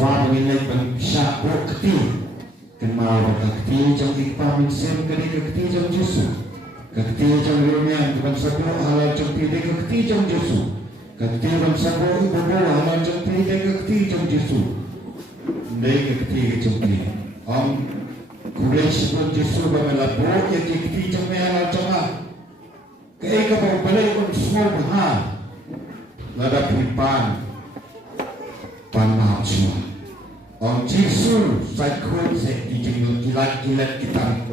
Suara mengenai pengsa bukti kenal bukti jam ikhwan sen kali bukti jam jusu bukti jam rumian bukan satu halal jam pilih bukti jam jusu bukti jam satu ibu halal jam pilih bukti jam jusu ndai bukti jam pilih kulai sebut jusu bagaimana boleh bukti jam halal jam kaya kapag balay kung semua bahal lada pipan panah semua Om Jisu sakut dijenguk kilat-kilat kita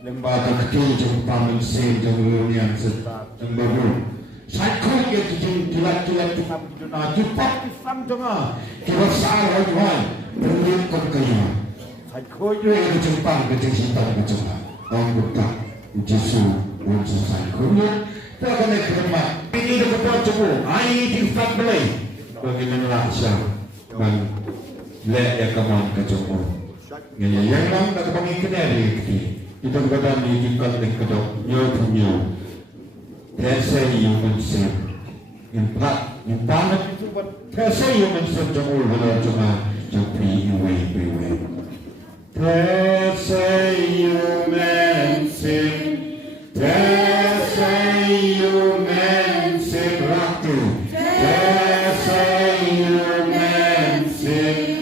lembaga kecil jeng pamen sen jeng lunian jeng baru sakut ya dijenguk kilat-kilat kita biduna jupat pisang jengah kita salah jual berlimpah kaya sakut ya jeng pang kecil sintan kecil Om buka Jisu unsur sakutnya tak kena keremak ini dekat jemu air tingkat belai bagaimana laksa bang le ya kaman kacau ngaya yang lang tak bangi kenari itu kata ni tingkat le kedok nyo terse human sen in pat in tanah itu buat terse human sen jangul bela cuma jangpi iwe terse human sen waktu terse human sen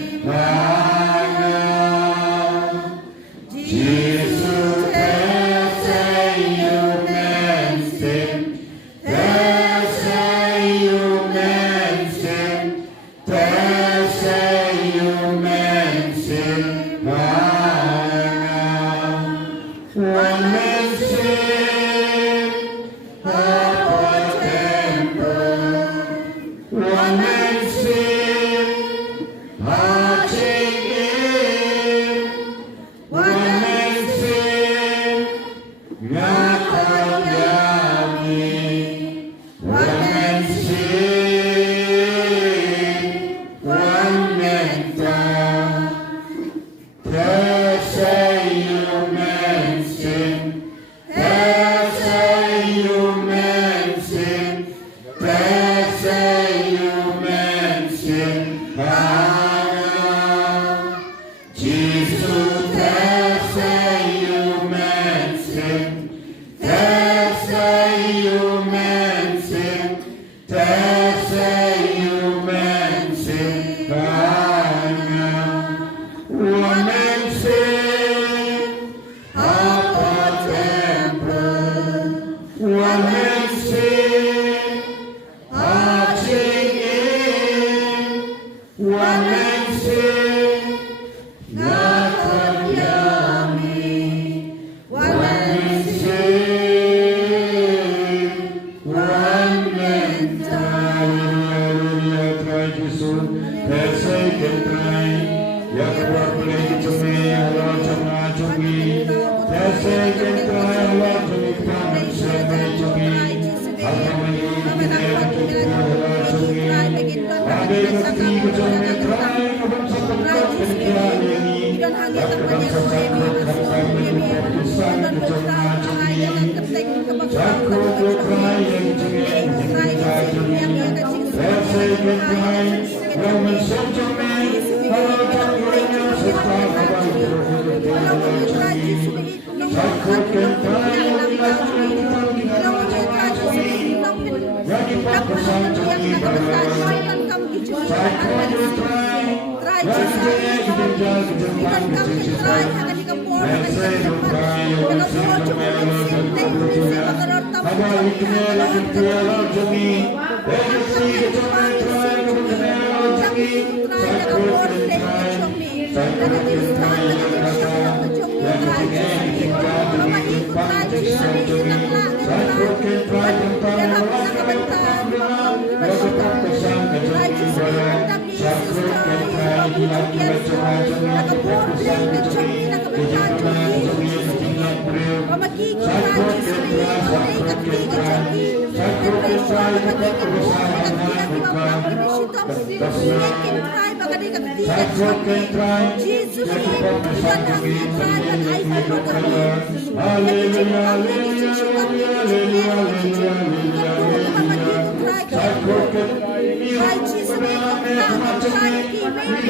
Try Jesus may come down and try to keep waiting.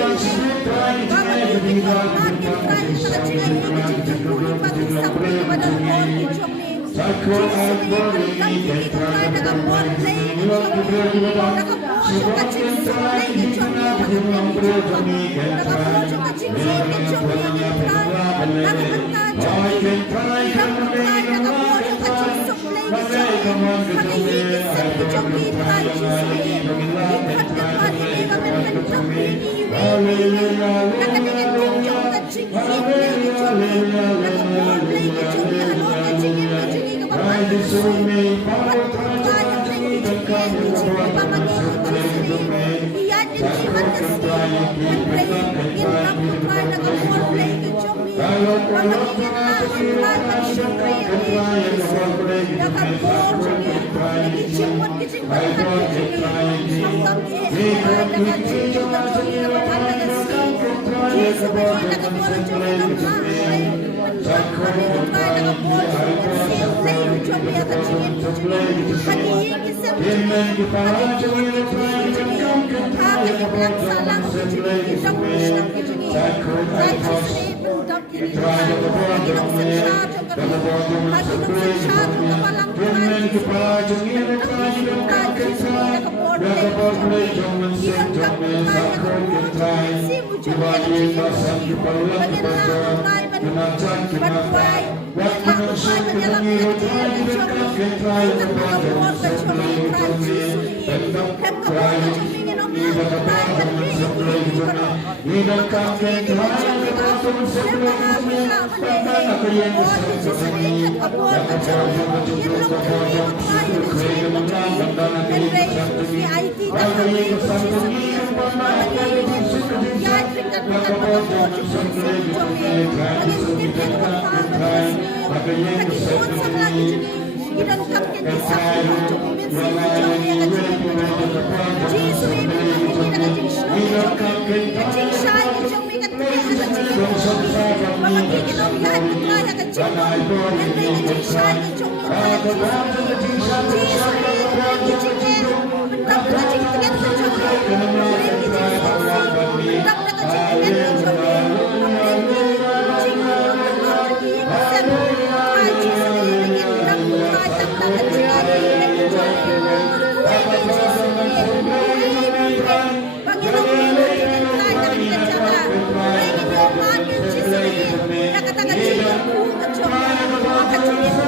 Baba ni kita mat ni try ni sa kacingay ni kita kuni pati sampai kepada Lord ni jomni. Jesus may come ni kita try nakapon play ni jomni. Nakapon yung kacing play ni jomni. Nakapon yung kacing ni jomni ni try. Nakapanta jomni. Nakapon yung kacing play ni jomni. Nakihigit sa ni jomni try Jesus may. Ikat na pati ni makan jomni ni wili. Nakatingin yung jomni kacing play ni jomni. Nakapon play ni jomni. Alon kacing ni jomni kapapan ni jomni. Patut kaya play ni jomni. Ni jomni pamangin ni jomni. Iyan yung jiman kasi. When praying, in love to try nakapon play ni jomni. Pamangin na in life at syempre yung nakapon jomni. Nagijimot kicing pagkat ni jomni. Hanggang nakajimot na jomni kapapan na kasi. Jesus may nakapon jomni ng bahay. Menjamkan ni try nakapon jomni. Play ni jomni at kacingin jomni. Hadiin kisip jomni. Hadiin ni jomni. Hanggang lang salang jomni. Idang wisdom jomni. Righteous bendang ini. Haginong sensat yung karoon. Haginong sensat yung kapalang tuhan. Nakapon jomni nakapon play jomni. Ilang kapon nakapon. Simu jomni at kacingin. Bagaimana try berbuai, berbuai menyelam kecil di jomni. Ingat nakapon ke jomni try Jesus. Hem kapon ke jomni nginongnya. Try berdiri di kono. Kapon ke jomni kapon. Hem mengambil lah mendehe. Oh Jesus ikat kapon ke jomni. Inlong jomni berbuai kecil ke jomni. Mendehe di IT tak kami Jesus. Mendehe ya tingkat kapon jomni. Lagi setiap kapon lagi pun sang lagi jomni. Idan kapten di samping jomni. Mensimu jomni akan jomni. Jesus may mengambil akan jomni. Kecil syai jomni kat kaya akan jomni. Mamagiging ang yahan ni kaya akan jomni. Mendehe kecil syai jomni kaya jomni. Jesus may kecil bendang na kecil tiket ke jomni. Mendehe kecil sensi bendang na kecil tiket ke jomni. Mendehe kecil bendang kisep. Kaya Jesus may ingin bendang kaya tak na kecil ke jomni. Kuwait ni Jesus may Panginoong pinagiging kaya na kinajaga. Kuwait ni Oman ni Jesus may nakatagacin yung buong ka jomni. Makacinin mo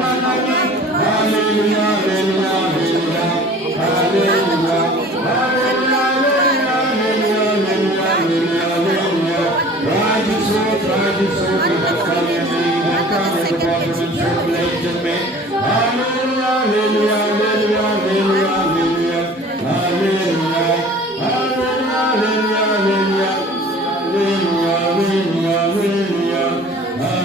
man na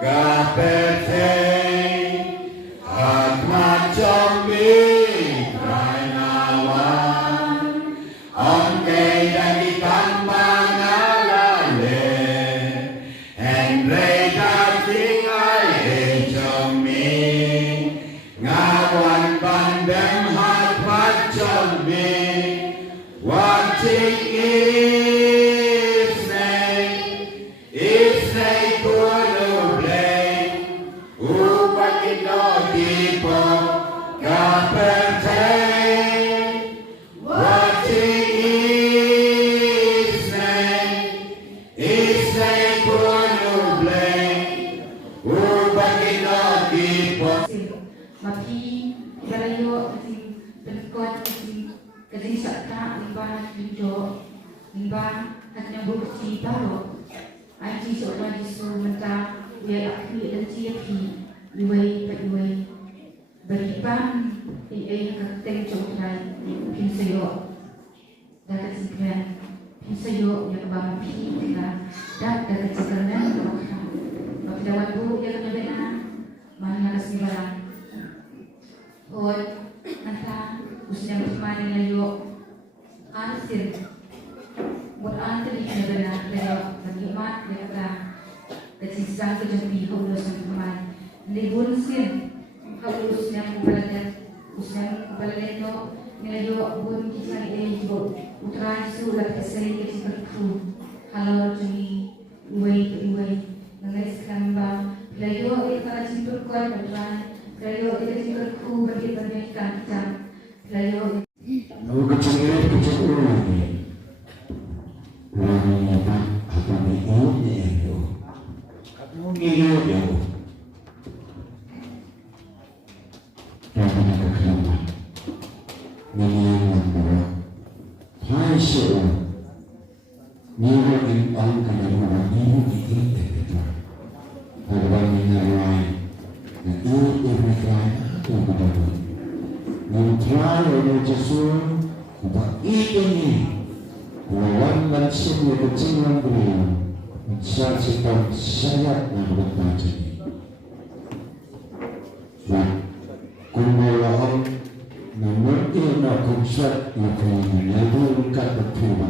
Kapete at macambi kainawan ang kay dagitan mangalale and lay dating ay ejami ngawan bandem hat macambi watching Isnay kuno blay upang inotipo kapatay watching Isnay kuno blay upang inotipo Mapi balayo kasing berkot kasing sakta limbah lindo limbah hanya bukti baru Aji seorang Yesus mentah biar akhir dan ciapi iway beriban kateng cokrai pinsayo dapat singkiran pinsayo yang bang pi kena dapat sekarang berapa bagi dawan buruk yang kena bina mana kasih Hoi, nanta usnya bermain layo ansir buat antar di negara layo bagaimana mereka kesisaan kejadian halus yang bermain libun sin halus yang kepaladan usnya kepaladan itu layo bun kisah ibu putra Yesus lagi kesini kesini kru halal jadi iway nangiskan bang layo itu karena cintur kau berjalan layo itu cintur kru bagi kita layo kecil ini Orang apa ni itu? Kamu ngiyut ya? Dapat kekeraman, menyangka hai sih, ngiyut yang orang kena orang ngiyut itu betul. Orang menyerai, ngiyut lain itu betul. Mentrai oleh Yesus, apa ini? Wawan dan semua kecilan beliau mensaksikan sayap yang berbaca ini. Kumpulan namun ia nak kumsat yang menjadi kat bertuah